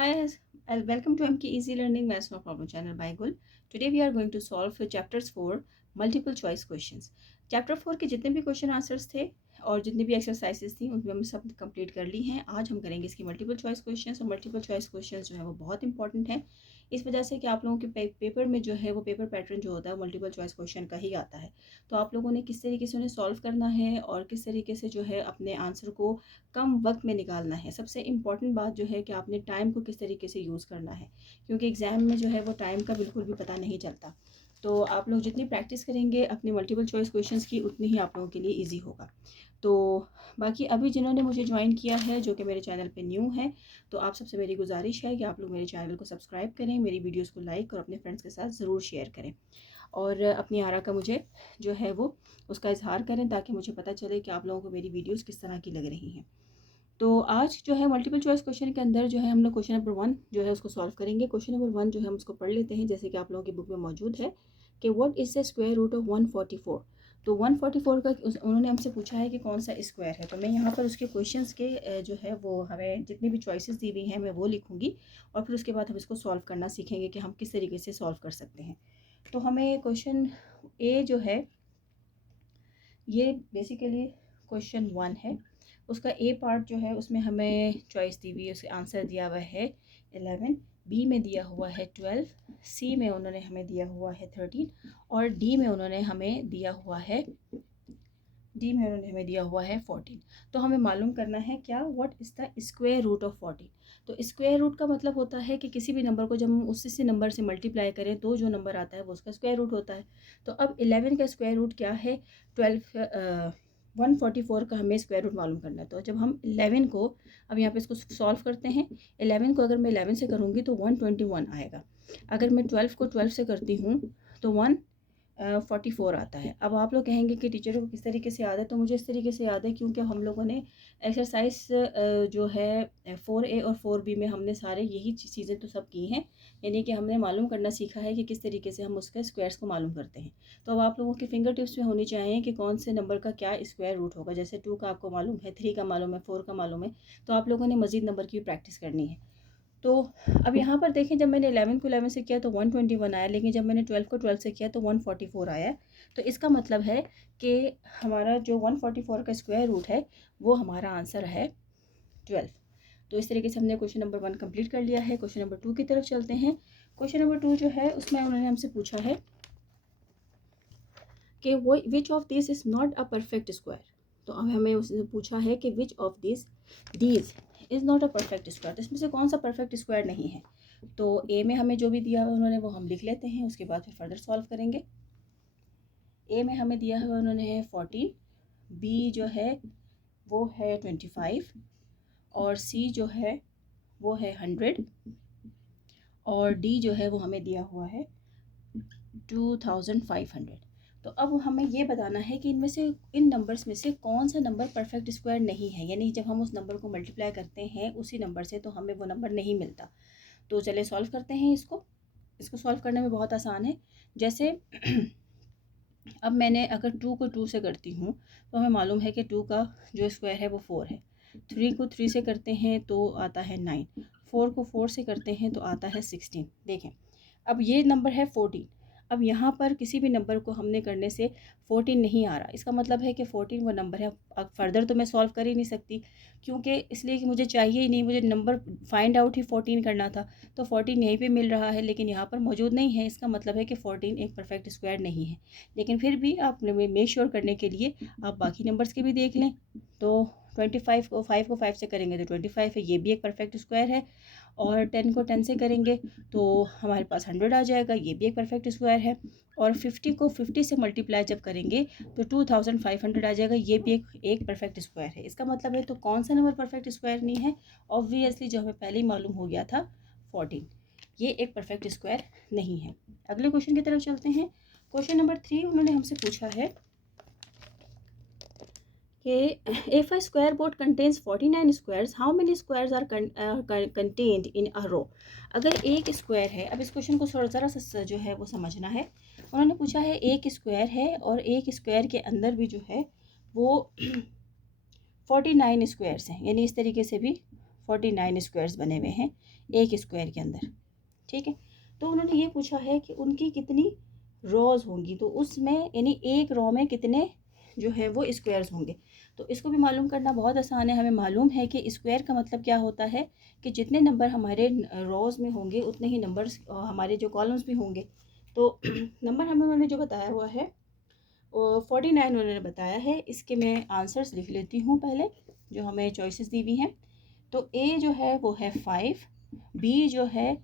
Hi, welcome to MK Easy Learning Maths No Problem channel by Gul. Today we are going to solve chapters 4 multiple choice questions. Chapter 4 के जितने भी question answers थे और जितनी भी exercises थी उनमें हमने सब कंप्लीट कर ली हैं. आज हम करेंगे इसकी मल्टीपल चॉइस क्वेश्चंस और मल्टीपल चॉइस क्वेश्चंस जो है वो बहुत इंपॉर्टेंट है इस वजह से कि आप लोगों के पेपर में जो है वो पेपर पैटर्न जो होता है मल्टीपल चॉइस क्वेश्चन का ही आता है. तो आप लोगों ने किस तरीके से उन्हें सॉल्व करना है और किस तरीके से जो है अपने आंसर को कम वक्त में निकालना है. सबसे इम्पॉर्टेंट बात जो है कि आपने टाइम को किस तरीके से यूज़ करना है, क्योंकि एग्ज़ाम में जो है वो टाइम का बिल्कुल भी पता नहीं चलता. तो आप लोग जितनी प्रैक्टिस करेंगे अपने मल्टीपल चॉइस क्वेश्चंस की उतनी ही आप लोगों के लिए इजी होगा. तो बाकी अभी जिन्होंने मुझे ज्वाइन किया है जो कि मेरे चैनल पे न्यू है, तो आप सबसे मेरी गुजारिश है कि आप लोग मेरे चैनल को सब्सक्राइब करें, मेरी वीडियोस को लाइक और अपने फ्रेंड्स के साथ ज़रूर शेयर करें और अपनी आरा का मुझे जो है वो उसका इजहार करें ताकि मुझे पता चले कि आप लोगों को मेरी वीडियोज़ किस तरह की लग रही हैं. तो आज जो है मल्टीपल चॉइस क्वेश्चन के अंदर जो है हम लोग क्वेश्चन नंबर 1 जो है उसको सॉल्व करेंगे. क्वेश्चन नंबर 1 जो है हम उसको पढ़ लेते हैं जैसे कि आप लोगों की बुक में मौजूद है कि what is the square root of 144. तो 144 का उन्होंने हमसे पूछा है कि कौन सा स्क्वायर है. तो मैं यहाँ पर उसके क्वेश्चंस के जो है वो हमें जितनी भी चॉइसेस दी हुई हैं मैं वो लिखूँगी और फिर उसके बाद हम इसको सॉल्व करना सीखेंगे कि हम किस तरीके से सॉल्व कर सकते हैं. तो हमें क्वेश्चन ए जो है ये बेसिकली क्वेश्चन 1 है. उसका ए पार्ट जो है उसमें हमें चॉइस दी हुई है, उसका आंसर दिया हुआ है 11, बी में दिया हुआ है 12, सी में उन्होंने हमें दिया हुआ है 13 और डी में उन्होंने हमें दिया हुआ है 14. तो हमें मालूम करना है क्या what is the square root of 14. तो स्क्वायर रूट का मतलब होता है कि किसी भी नंबर को जब हम उसी नंबर से मल्टीप्लाई करें तो जो नंबर आता है वो उसका स्क्वायर रूट होता है. तो अब 11 का स्क्वायर रूट क्या है, 144 का हमें स्क्वायर रूट मालूम करना है. तो जब हम 11 को अब यहाँ पे इसको सॉल्व करते हैं, 11 को अगर मैं 11 से करूँगी तो 121 आएगा. अगर मैं 12 को 12 से करती हूँ तो 144 आता है. अब आप लोग कहेंगे कि टीचर को किस तरीके से याद है. तो मुझे इस तरीके से याद है क्योंकि हम लोगों ने एक्सरसाइज जो है 4A और 4B में हमने सारे यही चीज़ें तो सब की हैं, यानी कि हमने मालूम करना सीखा है कि किस तरीके से हम उसके स्क्वायर्स को मालूम करते हैं. तो अब आप लोगों के फिंगर टिप्स में होनी चाहिए कि कौन से नंबर का क्या स्क्वायर रूट होगा. जैसे 2 का आपको मालूम है, 3 का मालूम है, 4 का मालूम है, तो आप लोगों ने मज़ीद नंबर की प्रैक्टिस करनी है. तो अब यहाँ पर देखें जब मैंने 11 को 11 से किया तो 121 आया, लेकिन जब मैंने 12 को 12 से किया तो 144 आया. तो इसका मतलब है कि हमारा जो 144 का स्क्वायर रूट है वो हमारा आंसर है 12. तो इस तरीके से हमने क्वेश्चन नंबर 1 कंप्लीट कर लिया है. क्वेश्चन नंबर 2 की तरफ चलते हैं. क्वेश्चन नंबर 2 जो है उसमें उन्होंने हमसे पूछा है कि वो which of this is not a perfect square. तो अब हमें उसने पूछा है कि which of these is not a perfect square. तो इसमें से कौन सा परफेक्ट स्क्वायर नहीं है. तो ए में हमें जो भी दिया हुआ उन्होंने वो हम लिख लेते हैं, उसके बाद फिर फर्दर सॉल्व करेंगे. ए में हमें दिया हुआ उन्होंने है 14, बी जो है वो है 25 और सी जो है वो है 100 और डी जो है वो हमें दिया हुआ है 2500. तो अब हमें ये बताना है कि इनमें से इन नंबर्स में से कौन सा नंबर परफेक्ट स्क्वायर नहीं है, यानी जब हम उस नंबर को मल्टीप्लाई करते हैं उसी नंबर से तो हमें वो नंबर नहीं मिलता. तो चलिए सॉल्व करते हैं इसको. इसको सॉल्व करने में बहुत आसान है. जैसे अब मैंने अगर 2 को 2 से करती हूँ तो हमें मालूम है कि 2 का जो स्क्वायर है वो 4 है. 3 को 3 से करते हैं तो आता है 9. 4 को 4 से करते हैं तो आता है 16. देखें अब ये नंबर है 14. अब यहाँ पर किसी भी नंबर को हमने करने से 14 नहीं आ रहा. इसका मतलब है कि 14 वो नंबर है. अब फर्दर तो मैं सॉल्व कर ही नहीं सकती, क्योंकि इसलिए कि मुझे चाहिए ही नहीं, मुझे नंबर फाइंड आउट ही 14 करना था. तो 14 यहीं पे मिल रहा है लेकिन यहाँ पर मौजूद नहीं है. इसका मतलब है कि 14 एक परफेक्ट स्क्वायर नहीं है. लेकिन फिर भी आप मेक श्योर करने के लिए आप बाकी नंबर्स के भी देख लें. तो 25 को 5 को 5 से करेंगे तो 25 है, ये भी एक परफेक्ट स्क्वायर है. और 10 को 10 से करेंगे तो हमारे पास 100 आ जाएगा, ये भी एक परफेक्ट स्क्वायर है. और 50 को 50 से मल्टीप्लाई जब करेंगे तो 2500 आ जाएगा, ये भी एक परफेक्ट स्क्वायर है. इसका मतलब है तो कौन सा नंबर परफेक्ट स्क्वायर नहीं है. ऑब्वियसली जो हमें पहले ही मालूम हो गया था 14, ये एक परफेक्ट स्क्वायर नहीं है. अगले क्वेश्चन की तरफ चलते हैं. क्वेश्चन नंबर 3 उन्होंने हमसे पूछा है कि if a square board contains 49 squares, how many squares are contained in a row. अगर एक स्क्वायर है, अब इस क्वेश्चन को ज़रा सा जो है वो समझना है. उन्होंने पूछा है एक स्क्वायर है और एक स्क्वायर के अंदर भी जो है वो 49 स्क्वायर्स हैं, यानी इस तरीके से भी 49 स्क्वायर्स बने हुए हैं एक स्क्वायर के अंदर, ठीक है। तो उन्होंने ये पूछा है कि उनकी कितनी रोज़ होंगी, तो उसमें यानी एक रो में कितने जो है वो स्क्वायर्स होंगे। तो इसको भी मालूम करना बहुत आसान है। हमें मालूम है कि स्क्वायर का मतलब क्या होता है कि जितने नंबर हमारे रोज़ में होंगे उतने ही नंबर्स हमारे जो कॉलम्स भी होंगे। तो नंबर हमें उन्होंने जो बताया हुआ है वो 49 उन्होंने बताया है। इसके मैं आंसर्स लिख लेती हूँ पहले, जो हमें चॉइसेस दी हुई हैं। तो ए जो है वो है 5, बी जो है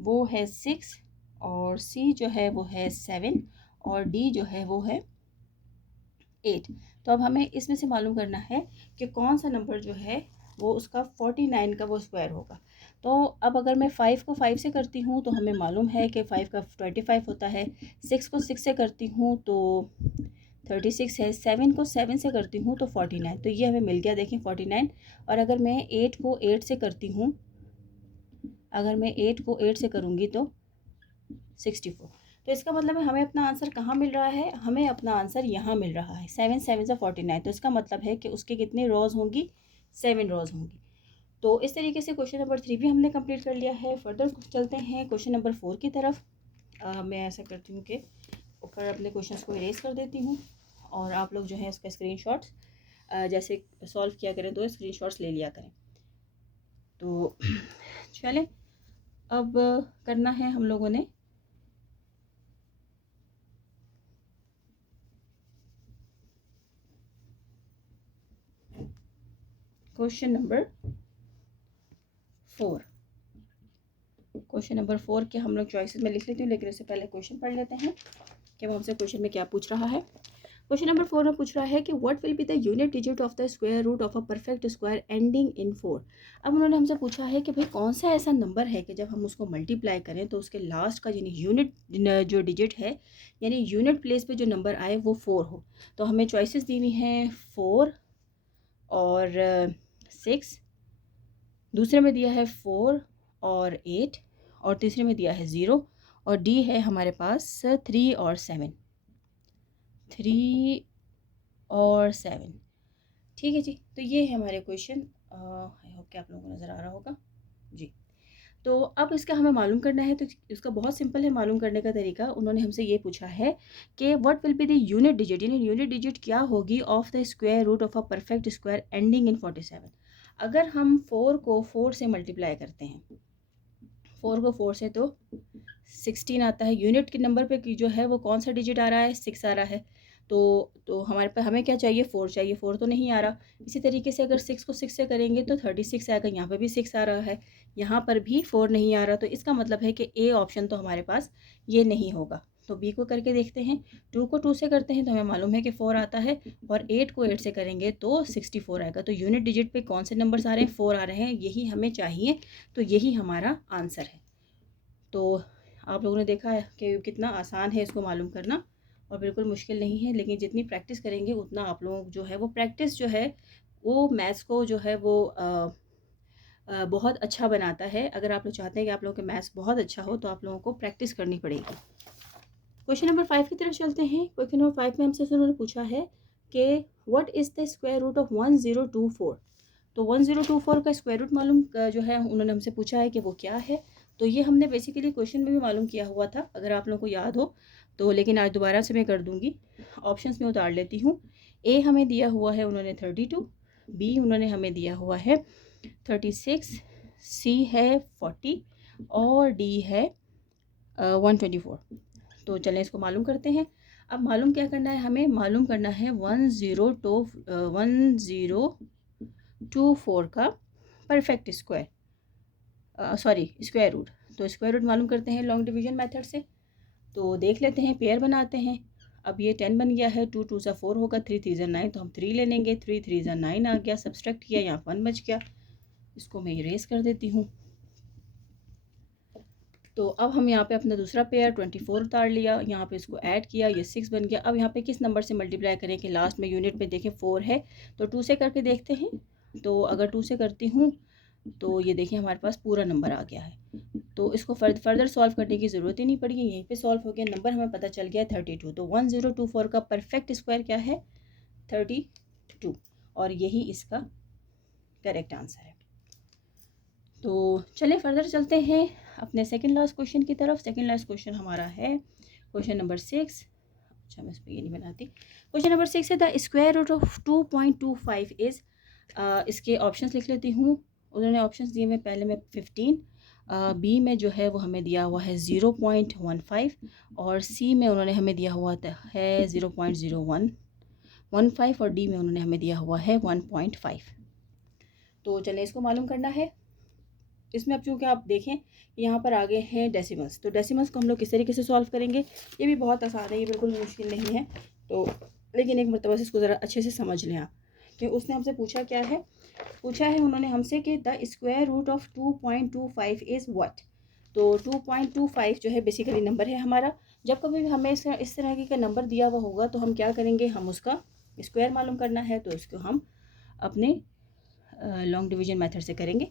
वो है 6, और सी जो है वो है 7, और डी जो है वो है 8। तो अब हमें इसमें से मालूम करना है कि कौन सा नंबर जो है वो उसका 49 का वो स्क्वायर होगा। तो अब अगर मैं 5 को 5 से करती हूँ तो हमें मालूम है कि 5 का 25 होता है। 6 को 6 से करती हूँ तो 36 है। 7 को 7 से करती हूँ तो 49, तो ये हमें मिल गया देखें 49। और अगर मैं 8 को 8 से करती हूँ, अगर मैं 8 को 8 से करूँगी तो 64। तो इसका मतलब है हमें अपना आंसर कहाँ मिल रहा है, हमें अपना आंसर यहाँ मिल रहा है। 7 7 से 49, तो इसका मतलब है कि उसके कितने रोज़ होंगी, 7 रोज़ होंगी। तो इस तरीके से क्वेश्चन नंबर 3 भी हमने कंप्लीट कर लिया है। फर्दर चलते हैं क्वेश्चन नंबर 4 की तरफ। मैं ऐसा करती हूँ कि ऊपर अपने क्वेश्चंस को इरेज कर देती हूँ और आप लोग जो है इसका स्क्रीनशॉट्स जैसे सॉल्व किया करें तो स्क्रीनशॉट्स ले लिया करें। तो चलें, अब करना है हम लोगों ने क्वेश्चन नंबर 4। क्वेश्चन नंबर 4 के हम लोग चॉइसेस में लिख लेती हूँ, लेकिन उससे पहले क्वेश्चन पढ़ लेते हैं कि वो हमसे क्वेश्चन में क्या पूछ रहा है। क्वेश्चन नंबर 4 में पूछ रहा है कि what will be the unit digit of the square root of a perfect square ending in 4। अब उन्होंने हमसे पूछा है कि भाई कौन सा ऐसा नंबर है कि जब हम उसको मल्टीप्लाई करें तो उसके लास्ट का यानी यूनिट जो डिजिट है यानी यूनिट प्लेस पे जो नंबर आए वो 4 हो। तो हमें चॉइसेस दी हुई हैं 4 और 6, दूसरे में दिया है 4 और 8, और तीसरे में दिया है 0, और डी है हमारे पास 3 और 7, 3 और 7। ठीक है जी, तो ये है हमारे क्वेश्चन। आई होप कि आप लोगों को नज़र आ रहा होगा जी। तो अब इसका हमें मालूम करना है, तो इसका बहुत सिंपल है मालूम करने का तरीका। उन्होंने हमसे ये पूछा है कि what will be the unit digit, यानी यूनिट डिजिट क्या होगी of the square root of a perfect square ending in 47। अगर हम 4 को 4 से मल्टीप्लाई करते हैं, 4 को 4 से तो 16 आता है। यूनिट के नंबर पे जो है वो कौन सा डिजिट आ रहा है, 6 आ रहा है। तो हमारे पास हमें क्या चाहिए, 4 चाहिए, 4 तो नहीं आ रहा। इसी तरीके से अगर 6 को 6 से करेंगे तो 36 आएगा। यहाँ पर भी 6 आ रहा है, यहाँ पर भी 4 नहीं आ रहा। तो इसका मतलब है कि ए ऑप्शन तो हमारे पास ये नहीं होगा। तो बी को करके देखते हैं। 2 को 2 से करते हैं तो हमें मालूम है कि 4 आता है, और 8 को 8 से करेंगे तो 64 आएगा। तो यूनिट डिजिट पे कौन से नंबर्स आ रहे हैं, 4 आ रहे हैं, यही हमें चाहिए। तो यही हमारा आंसर है। तो आप लोगों ने देखा है कि कितना आसान है इसको मालूम करना, और बिल्कुल मुश्किल नहीं है। लेकिन जितनी प्रैक्टिस करेंगे उतना आप लोग जो है वो प्रैक्टिस जो है वो मैथ्स को जो है वो बहुत अच्छा बनाता है। अगर आप लोग चाहते हैं कि आप लोगों का मैथ्स बहुत अच्छा हो तो आप लोगों को प्रैक्टिस करनी पड़ेगी। क्वेश्चन नंबर 5 की तरफ चलते हैं। क्वेश्चन नंबर 5 में हमसे उन्होंने पूछा है कि what is the square root of 1024। तो 1024 का स्क्वायर रूट मालूम जो है उन्होंने हमसे पूछा है कि वो क्या है। तो ये हमने बेसिकली क्वेश्चन में भी मालूम किया हुआ था, अगर आप लोगों को याद हो तो, लेकिन आज दोबारा से मैं कर दूंगी। ऑप्शंस में उतार लेती हूँ। ए हमें दिया हुआ है उन्होंने 32, बी उन्होंने हमें दिया हुआ है 36, सी है 40, और डी है 124। तो चलें इसको मालूम करते हैं। अब मालूम क्या करना है, हमें मालूम करना है 1024 का perfect square, sorry square root. तो स्क्वायर रूट मालूम करते हैं लॉन्ग डिवीजन मेथड से। तो देख लेते हैं, पेयर बनाते हैं। अब ये 10 बन गया है, 2 2 सा 4 होगा, 3 3 ज़ा 9, तो हम 3 ले लेंगे। 3 3 ज़ा 9 आ गया, सब्सट्रैक्ट किया, यहाँ 1 बच गया। इसको मैं इरेज कर देती हूँ। तो अब हम यहाँ पे अपना दूसरा पेयर 24 उतार लिया, यहाँ पे इसको ऐड किया, ये 6 बन गया। अब यहाँ पे किस नंबर से मल्टीप्लाई करें कि लास्ट में यूनिट में देखें 4 है, तो 2 से करके देखते हैं। तो अगर 2 से करती हूँ तो ये देखिए हमारे पास पूरा नंबर आ गया है। तो इसको फर्दर सॉल्व करने की ज़रूरत ही नहीं पड़ी, यहीं पे सॉल्व हो गया। नंबर हमें पता चल गया 32। तो 1024 का परफेक्ट स्क्वायर क्या है, 32, और यही इसका करेक्ट आंसर है। तो चलें फर्दर चलते हैं अपने सेकंड लास्ट क्वेश्चन की तरफ। सेकंड लास्ट क्वेश्चन हमारा है क्वेश्चन नंबर 6। अच्छा, मैं इस पर ये नहीं बनाती। क्वेश्चन नंबर 6 है the square root of 2.25 is, इसके ऑप्शंस लिख लेती हूँ। उन्होंने ऑप्शंस दिए हुए पहले में 15, बी में जो है वो हमें दिया हुआ है 0.15 और सी में उन्होंने हमें दिया हुआ है 0.0115 और डी में उन्होंने हमें दिया हुआ है 1.5। तो चलें इसको मालूम करना है। इसमें अब चूँकि आप देखें यहाँ पर आगे हैं डेसिमल्स, तो डेसिमल्स को हम लोग किस तरीके से सॉल्व करेंगे, ये भी बहुत आसान है, ये बिल्कुल मुश्किल नहीं है। तो लेकिन एक मरतबा से इसको ज़रा अच्छे से समझ लें आप कि उसने हमसे पूछा क्या है। पूछा है उन्होंने हमसे कि the square root of 2.25 is what. तो 2.25 जो है बेसिकली नंबर है हमारा। जब कभी भी हमें इस तरह का नंबर दिया हुआ होगा तो हम क्या करेंगे, हम उसका स्क्वायर मालूम करना है तो इसको हम अपने लॉन्ग डिवीजन मेथड से करेंगे।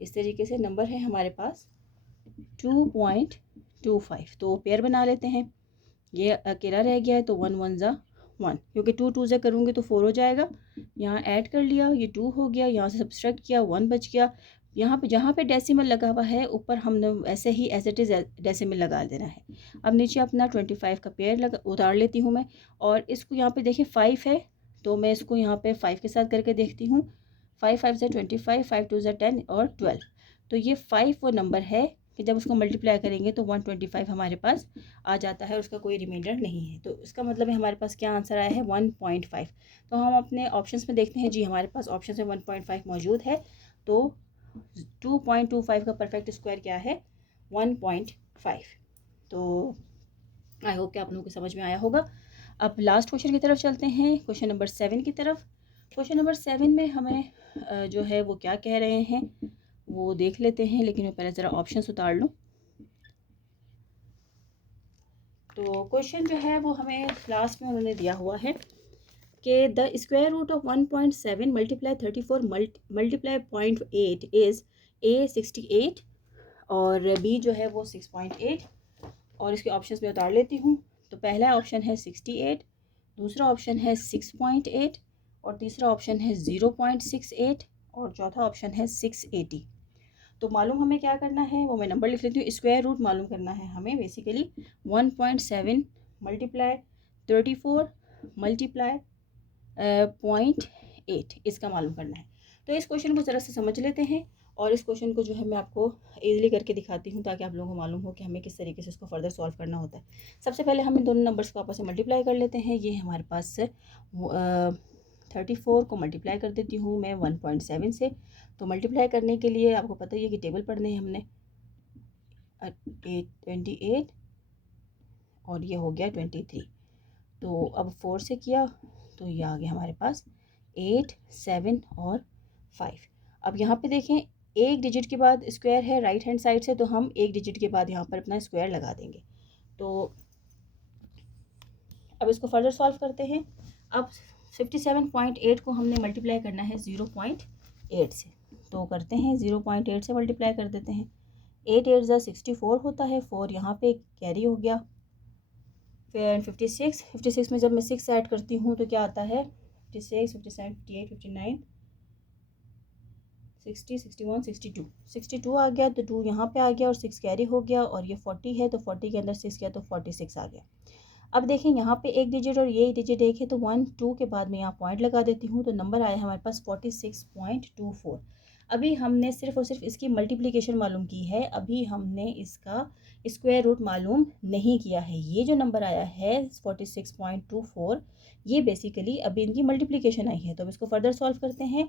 इस तरीके से नंबर है हमारे पास 2.25, तो पेयर बना लेते हैं। ये अकेला रह गया है तो 1 1 ज़ा 1, क्योंकि 2 2 से करूँगी तो 4 हो जाएगा। यहाँ ऐड कर लिया, ये 2 हो गया, यहाँ से सब्सट्रैक्ट किया 1 बच गया। यहाँ पे जहाँ पे डेसिमल लगा हुआ है ऊपर हमने ऐसे ही एज इट इज़ डेसिमल लगा देना है। अब नीचे अपना 25 का पेयर उतार लेती हूँ मैं, और इसको यहाँ पे देखिए 5 है तो मैं इसको यहाँ पे 5 के साथ करके देखती हूँ। 5 5 से 25, 5 2 से 10 और 12। तो ये 5 वो नंबर है कि जब उसको मल्टीप्लाई करेंगे तो 125 हमारे पास आ जाता है, उसका कोई रिमाइंडर नहीं है। तो इसका मतलब है हमारे पास क्या आंसर आया है 1.5। तो हम अपने ऑप्शंस में देखते हैं जी, हमारे पास ऑप्शन में 1.5 मौजूद है। तो 2.25 का परफेक्ट स्क्वायर क्या है 1.5। तो आई होप कि आप लोगों को समझ में आया होगा। अब लास्ट क्वेश्चन की तरफ चलते हैं, क्वेश्चन नंबर 7 की तरफ। क्वेश्चन नंबर 7 में हमें जो है वो क्या कह रहे हैं वो देख लेते हैं, लेकिन मैं पहले ज़रा ऑप्शंस उतार लूँ। तो क्वेश्चन जो है वो हमें लास्ट में उन्होंने दिया हुआ है कि the square root of 1.7 multiply 34 multiply 0.8 is a 68 और बी जो है वो 6.8। और इसके ऑप्शंस में उतार लेती हूँ। तो पहला ऑप्शन है 68, दूसरा ऑप्शन है 6.8 और तीसरा ऑप्शन है 0.68 और चौथा ऑप्शन है 680। तो मालूम हमें क्या करना है वो मैं नंबर लिख लेती हूँ। स्क्वायर रूट मालूम करना है हमें बेसिकली 1.7 मल्टीप्लाई 34 मल्टीप्लाई 0.8 इसका मालूम करना है। तो इस क्वेश्चन को ज़रा से समझ लेते हैं और इस क्वेश्चन को जो है मैं आपको ईजिली करके दिखाती हूँ ताकि आप लोगों को मालूम हो कि हमें किस तरीके से इसको फर्दर सॉल्व करना होता है। सबसे पहले हम इन दोनों नंबर्स को आपस में मल्टीप्लाई कर लेते हैं। ये हमारे पास 34 को मल्टीप्लाई कर देती हूँ मैं 1.7 से। तो मल्टीप्लाई करने के लिए आपको पता ही है कि टेबल पढ़ने हैं हमने। 28 और ये हो गया 23। तो अब 4 से किया तो ये आ गया हमारे पास 8 7 और 5। अब यहाँ पे देखें एक डिजिट के बाद स्क्वायर है राइट हैंड साइड से, तो हम एक डिजिट के बाद यहाँ पर अपना स्क्वायर लगा देंगे। तो अब इसको फर्दर सॉल्व करते हैं। अब 57.8 को हमने मल्टीप्लाई करना है 0.8 से, तो करते हैं 0.8 से मल्टीप्लाई कर देते हैं। 8 8 ज़ा 64 होता है, 4 यहाँ पे कैरी हो गया। फिर 56 में जब मैं 6 ऐड करती हूँ तो क्या आता है 56 57 58 59 60 61 62 आ गया। तो 2 यहाँ पे आ गया और 6 कैरी हो गया और ये 40 है तो 40 के अंदर 6 गया तो 46 आ गया। अब देखें यहाँ पे एक डिजिट और ये डिजिट एक है तो 1 2 के बाद मैं यहाँ पॉइंट लगा देती हूँ तो नंबर आया हमारे पास 46.24। अभी हमने सिर्फ और सिर्फ इसकी मल्टीप्लिकेशन मालूम की है, अभी हमने इसका स्क्वायर रूट मालूम नहीं किया है। ये जो नंबर आया है 46.24 ये बेसिकली अभी इनकी मल्टीप्लिकेशन आई है। तो अब इसको फर्दर सॉल्व करते हैं।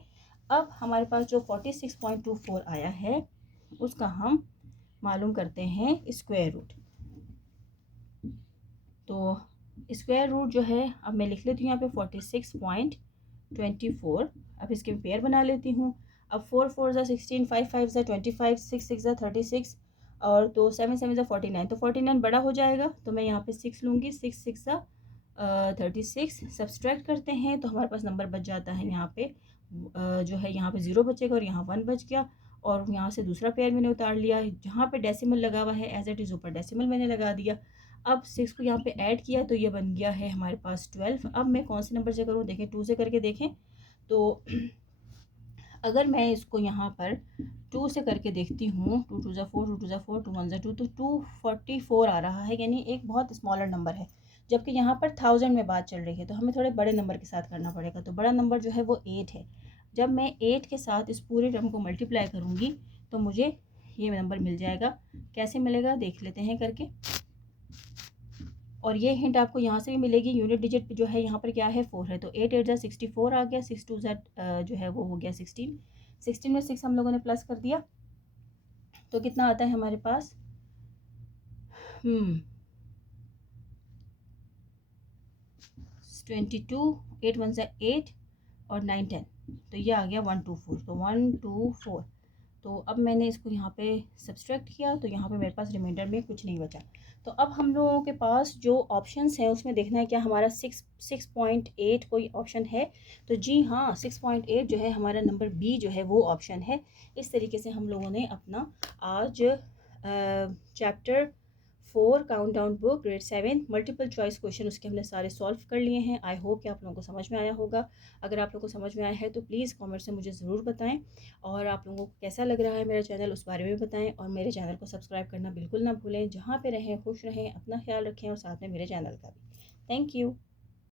अब हमारे पास जो 46.24 आया है उसका हम मालूम करते हैं स्क्वायर रूट। तो स्क्वायर रूट जो है अब मैं लिख लेती हूँ यहाँ पे 46.24। अब इसके पेयर बना लेती हूँ। अब 4 4 ज़ा 16 5 5 ज़ा 25 6 6 ज़ा 36 और तो 7 7 ज़ा 49। तो 49 बड़ा हो जाएगा तो मैं यहाँ पे 6 लूँगी। 6 6 ज़ा 36 सब्सट्रैक्ट करते हैं तो हमारे पास नंबर बच जाता है यहाँ पे जो है यहाँ पे 0 बचेगा और यहाँ 1 बच गया। और यहाँ से दूसरा पेयर मैंने उतार लिया, जहाँ पे डेसिमल लगा हुआ है एज इट इज़ ऊपर डेसिमल मैंने लगा दिया। अब 6 को यहाँ पे ऐड किया तो ये बन गया है हमारे पास 12। अब मैं कौन से नंबर से करूँ देखें, 2 से करके देखें। तो अगर मैं इसको यहाँ पर 2 से करके देखती हूँ, 2 2 ज़ा 4, 2 2 ज़ा 4, 2 1 ज़ा 2, तो 244 आ रहा है, यानी एक बहुत स्मॉलर नंबर है। जबकि यहाँ पर 1000 में बात चल रही है, तो हमें थोड़े बड़े नंबर के साथ करना पड़ेगा। तो बड़ा नंबर जो है वो 8 है। जब मैं 8 के साथ इस पूरे टर्म को मल्टीप्लाई करूँगी तो मुझे ये नंबर मिल जाएगा। कैसे मिलेगा देख लेते हैं करके। और ये हिंट आपको यहाँ से भी मिलेगी। यूनिट डिजिट जो है यहाँ पर क्या है, 4 है, तो 8 8 ज़ा 64 आ गया, 6 2 ज़ा जो है वो हो गया 16। 16 में 6 हम लोगों ने प्लस कर दिया, तो कितना आता है हमारे पास, 22, 8 1 ज़ा 8 और 9 10, तो ये आ गया 124। तो 124, तो अब मैंने इसको यहाँ पे सब्सट्रैक्ट किया, तो यहाँ पे मेरे पास रिमाइंडर में कुछ नहीं बचा। तो अब हम लोगों के पास जो ऑप्शंस हैं उसमें देखना है क्या हमारा 6.8 कोई ऑप्शन है। तो जी हाँ, 6.8 जो है हमारा नंबर बी जो है वो ऑप्शन है। इस तरीके से हम लोगों ने अपना आज chapter 4 countdown book grade 7 multiple choice question उसके हमने सारे सॉल्व कर लिए हैं। आई होप कि आप लोगों को समझ में आया होगा। अगर आप लोगों को समझ में आया है तो प्लीज़ कमेंट से मुझे ज़रूर बताएं, और आप लोगों को कैसा लग रहा है मेरा चैनल उस बारे में बताएं, और मेरे चैनल को सब्सक्राइब करना बिल्कुल ना भूलें। जहाँ पे रहें खुश रहें, अपना ख्याल रखें, और साथ में मेरे चैनल का भी। Thank you.